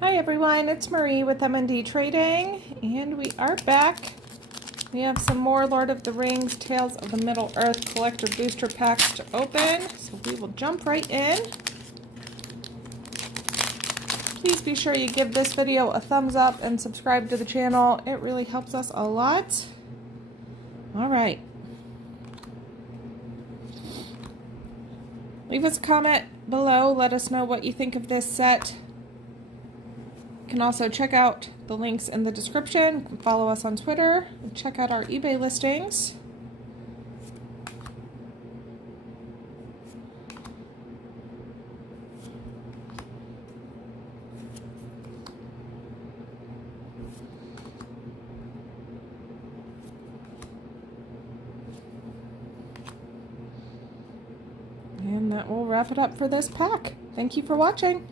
Hi everyone, it's Marie with M&D Trading, and we are back. We have some more Lord of the Rings Tales of the Middle-earth collector booster packs to open, so we will jump right in. Please be sure you give this video a thumbs up and subscribe to the channel. It really helps us a lot. All right. Leave us a comment below. Let us know what you think of this set. You can also check out the links in the description. You can follow us on Twitter and check out our eBay listings. And that will wrap it up for this pack. Thank you for watching.